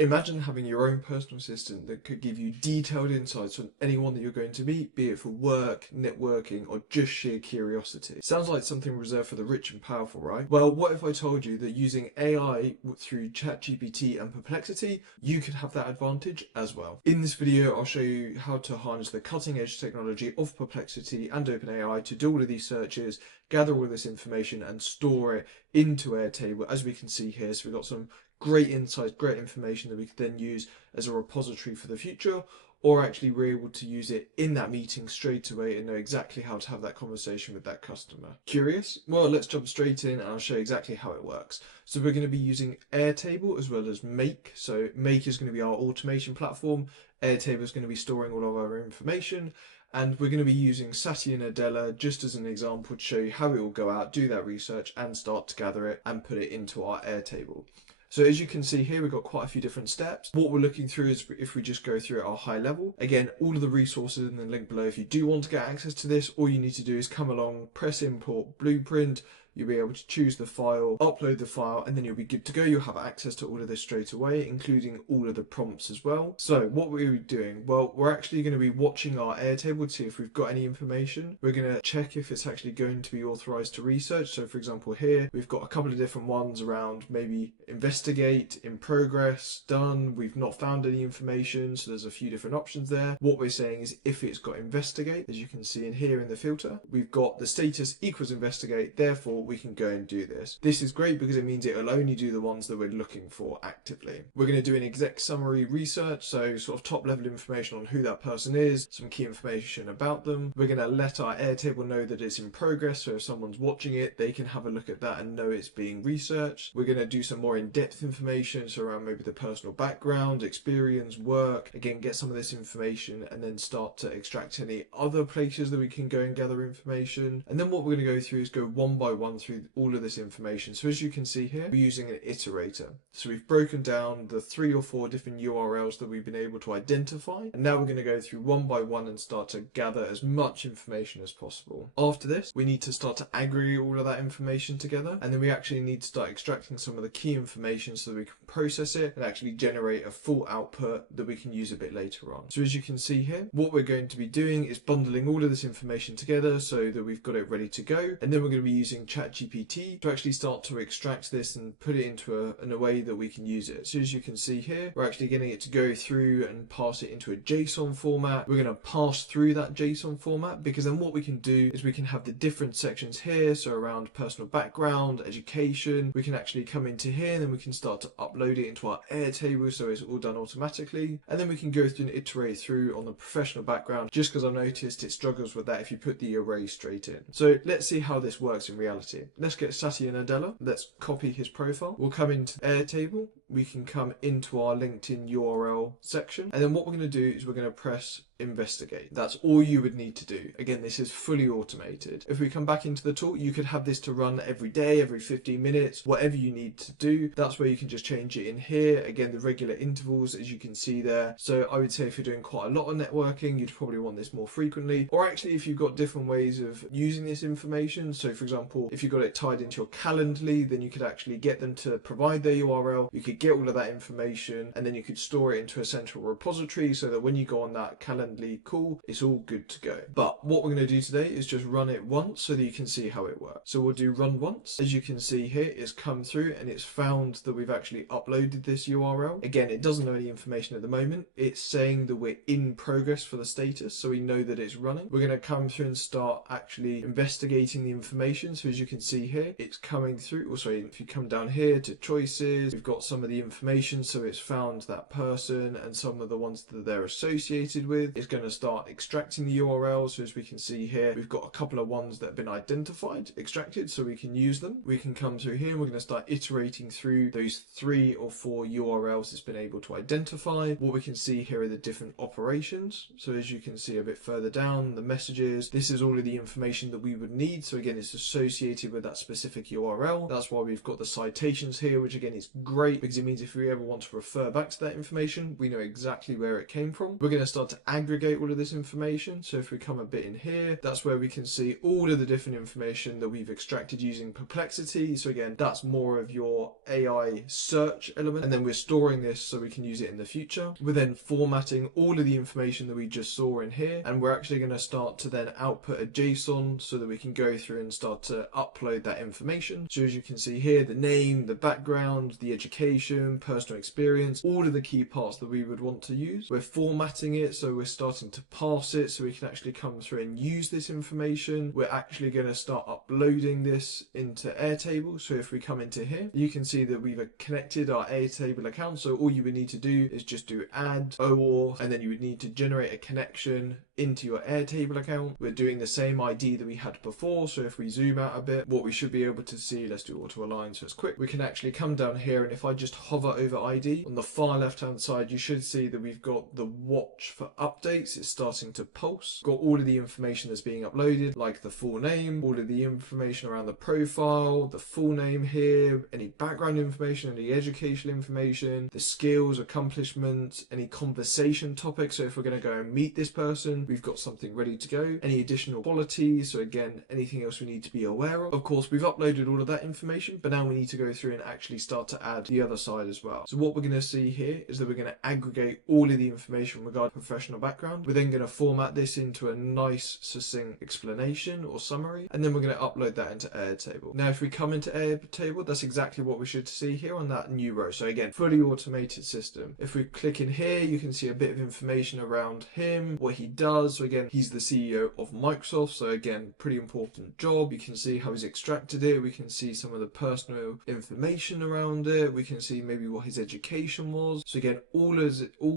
Imagine having your own personal assistant that could give you detailed insights on anyone that you're going to meet, be it for work, networking, or just sheer curiosity. Sounds like something reserved for the rich and powerful, right? Well, what if I told you that using AI through ChatGPT and Perplexity, you could have that advantage as well? In this video, I'll show you how to harness the cutting edge technology of Perplexity and OpenAI to do all of these searches, gather all of this information and store it into Airtable, as we can see here. So we've got some great insights, great information that we could then use as a repository for the future, or actually we're able to use it in that meeting straight away and know exactly how to have that conversation with that customer. Curious? Well, let's jump straight in and I'll show you exactly how it works. So we're going to be using Airtable as well as Make. So Make is going to be our automation platform. Airtable is going to be storing all of our information. And we're going to be using Satya Nadella just as an example to show you how it will go out, do that research and start to gather it and put it into our Airtable. So as you can see here, we've got quite a few different steps. What we're looking through is if we just go through at our high level. Again, all of the resources in the link below. If you do want to get access to this, all you need to do is come along, press import blueprint. You'll be able to choose the file, upload the file, and then you'll be good to go. You'll have access to all of this straight away, including all of the prompts as well. So what we're doing, well, we're actually going to be watching our Airtable to see if we've got any information. We're going to check if it's actually going to be authorized to research. So for example, here, we've got a couple of different ones around maybe investigate, in progress, done. We've not found any information. So there's a few different options there. What we're saying is if it's got investigate, as you can see in here in the filter, we've got the status equals investigate. Therefore, we can go and do this. This is great because it means it will only do the ones that we're looking for actively. We're going to do an exec summary research, so sort of top level information on who that person is, some key information about them. We're going to let our Airtable know that it's in progress, so if someone's watching it, they can have a look at that and know it's being researched. We're going to do some more in-depth information, so around maybe the personal background, experience, work. Again, get some of this information and then start to extract any other places that we can go and gather information. And then what we're going to go through is go one by one through all of this information. So as you can see here, we're using an iterator. So we've broken down the 3 or 4 different URLs that we've been able to identify. And now we're going to go through one by one and start to gather as much information as possible. After this, we need to start to aggregate all of that information together. And then we actually need to start extracting some of the key information so that we can process it and actually generate a full output that we can use a bit later on. So as you can see here, what we're going to be doing is bundling all of this information together so that we've got it ready to go. And then we're going to be using ChatGPT to actually start to extract this and put it into a way that we can use it. So as you can see here, we're actually getting it to go through and pass it into a JSON format. We're going to pass through that JSON format because then what we can do is we can have the different sections here. So around personal background, education, we can actually come into here and then we can start to upload it into our Airtable so it's all done automatically. And then we can go through and iterate through on the professional background just because I've noticed it struggles with that if you put the array straight in. So let's see how this works in reality. Let's get Satya Nadella. Let's copy his profile. We'll come into Airtable. We can come into our LinkedIn URL section. And then what we're going to do is we're going to press investigate. That's all you would need to do. Again, this is fully automated. If we come back into the tool, you could have this to run every day, every 15 minutes, whatever you need to do. That's where you can just change it in here. Again, the regular intervals, as you can see there. So I would say if you're doing quite a lot of networking, you'd probably want this more frequently. Or actually, if you've got different ways of using this information. So for example, if you've got it tied into your Calendly, then you could actually get them to provide their URL. You could get all of that information and then you could store it into a central repository so that when you go on that Calendly call, it's all good to go. But what we're going to do today is just run it once so that you can see how it works. So we'll do run once. As you can see here, it's come through and it's found that we've actually uploaded this URL. Again, it doesn't know any information at the moment. It's saying that we're in progress for the status, so we know that it's running. We're going to come through and start actually investigating the information. So as you can see here, it's coming through. Also, if you come down here to choices, we've got some of the information. So it's found that person and some of the ones that they're associated with. It's going to start extracting the URL. So as we can see here, we've got a couple of ones that have been identified, extracted, so we can use them. We can come through here and we're going to start iterating through those 3 or 4 URLs it's been able to identify. What we can see here are the different operations. So as you can see a bit further down, the messages, this is all of the information that we would need. So again, it's associated with that specific URL. That's why we've got the citations here, which again is great because It means if we ever want to refer back to that information, we know exactly where it came from. We're going to start to aggregate all of this information. So if we come a bit in here, that's where we can see all of the different information that we've extracted using Perplexity. So again, that's more of your AI search element. And then we're storing this so we can use it in the future. We're then formatting all of the information that we just saw in here. And we're actually going to start to then output a JSON so that we can go through and start to upload that information. So as you can see here, the name, the background, the education, personal experience, all of the key parts that we would want to use. We're formatting it, so we're starting to parse it so we can actually come through and use this information. We're actually going to start uploading this into Airtable. So if we come into here, you can see that we've connected our Airtable account. So all you would need to do is just do add OAuth, and then you would need to generate a connection into your Airtable account. We're doing the same ID that we had before. So if we zoom out a bit, what we should be able to see, let's do auto align so it's quick. We can actually come down here, and if I just hover over ID on the far left hand side, you should see that we've got the watch for updates. It's starting to pulse. Got all of the information that's being uploaded, like the full name, all of the information around the profile, the full name here, any background information, any educational information, the skills, accomplishments, any conversation topics. So if we're going to go and meet this person, we've got something ready to go. Any additional qualities, so again, anything else we need to be aware of. Of course, we've uploaded all of that information, but now we need to go through and actually start to add the other side as well. So what we're going to see here is that we're going to aggregate all of the information regarding professional background. We're then going to format this into a nice succinct explanation or summary, and then we're going to upload that into Airtable. Now if we come into Airtable, that's exactly what we should see here on that new row. So again, fully automated system. If we click in here, you can see a bit of information around him, what he does. So again, he's the CEO of Microsoft, so again, pretty important job. You can see how he's extracted it. We can see some of the personal information around it. We can see maybe what his education was. So again, all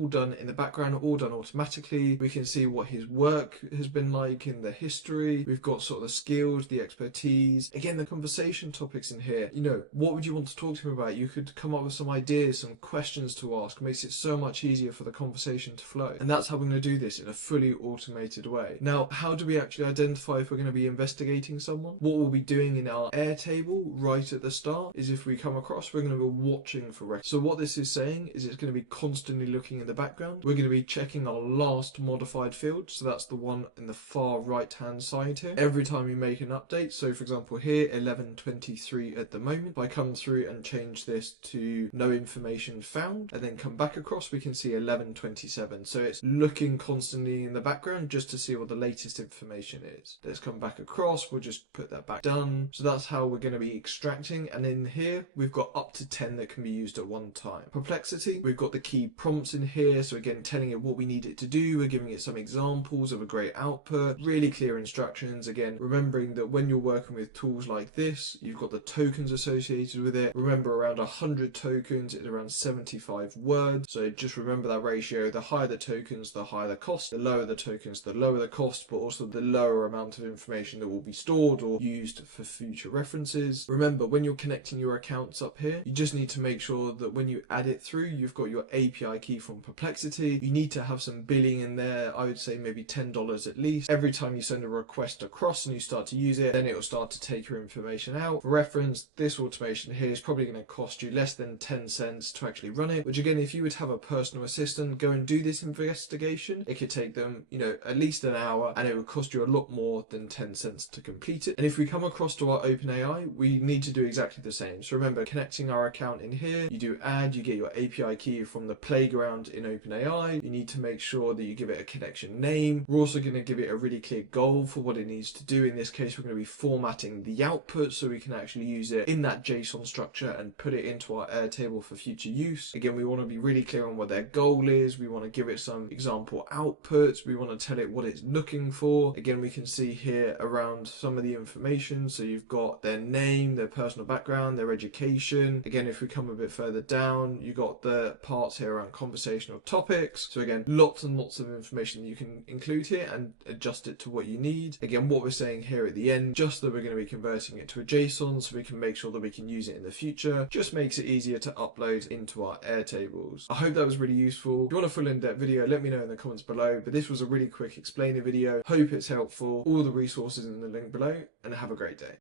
done in the background, all done automatically. We can see what his work has been like in the history. We've got sort of the skills, the expertise. Again, the conversation topics in here. You know, what would you want to talk to him about? You could come up with some ideas, some questions to ask. It makes it so much easier for the conversation to flow. And that's how we're going to do this in a fully automated way. Now, how do we actually identify if we're going to be investigating someone? What we'll be doing in our Airtable right at the start is if we come across, we're going to be watching for records. So what this is saying is it's going to be constantly looking in the background. We're going to be checking our last modified field. So that's the one in the far right hand side here. Every time we make an update. So for example here, 11:23 at the moment. If I come through and change this to no information found and then come back across, we can see 11:27. So it's looking constantly in the background just to see what the latest information is. Let's come back across. We'll just put that back done. So that's how we're going to be extracting. And in here, we've got up to 10 that can be used at one time. Perplexity, we've got the key prompts in here. So again, telling it what we need it to do. We're giving it some examples of a great output, really clear instructions. Again, remembering that when you're working with tools like this, you've got the tokens associated with it. Remember, around 100 tokens is around 75 words. So just remember that ratio. The higher the tokens, the higher the cost. The lower the tokens, the lower the cost, but also the lower amount of information that will be stored or used for future references. Remember, when you're connecting your accounts up here, you just need to make sure that when you add it through, you've got your API key from Perplexity. You need to have some billing in there. I would say maybe $10 at least. Every time you send a request across and you start to use it, then it will start to take your information out. For reference, this automation here is probably going to cost you less than 10 cents to actually run it, which again, if you would have a personal assistant go and do this investigation, it could take them, you know, at least an hour, and it would cost you a lot more than 10 cents to complete it. And if we come across to our OpenAI, we need to do exactly the same. So remember, connecting our account in here, you do add, you get your API key from the playground in OpenAI. You need to make sure that you give it a connection name. We're also going to give it a really clear goal for what it needs to do. In this case, we're going to be formatting the output so we can actually use it in that JSON structure and put it into our Airtable for future use. Again, we want to be really clear on what their goal is. We want to give it some example outputs. We want to tell it what it's looking for. Again, we can see here around some of the information. So you've got their name, their personal background, their education. Again, if we come a bit further down, you've got the parts here around conversational topics. So again, lots and lots of information that you can include here and adjust it to what you need. Again, what we're saying here at the end, just that we're going to be converting it to a JSON so we can make sure that we can use it in the future, just makes it easier to upload into our Airtables. I hope that was really useful. If you want a full in-depth video, let me know in the comments below, but this was a really quick explainer video. Hope it's helpful. All the resources in the link below, and have a great day.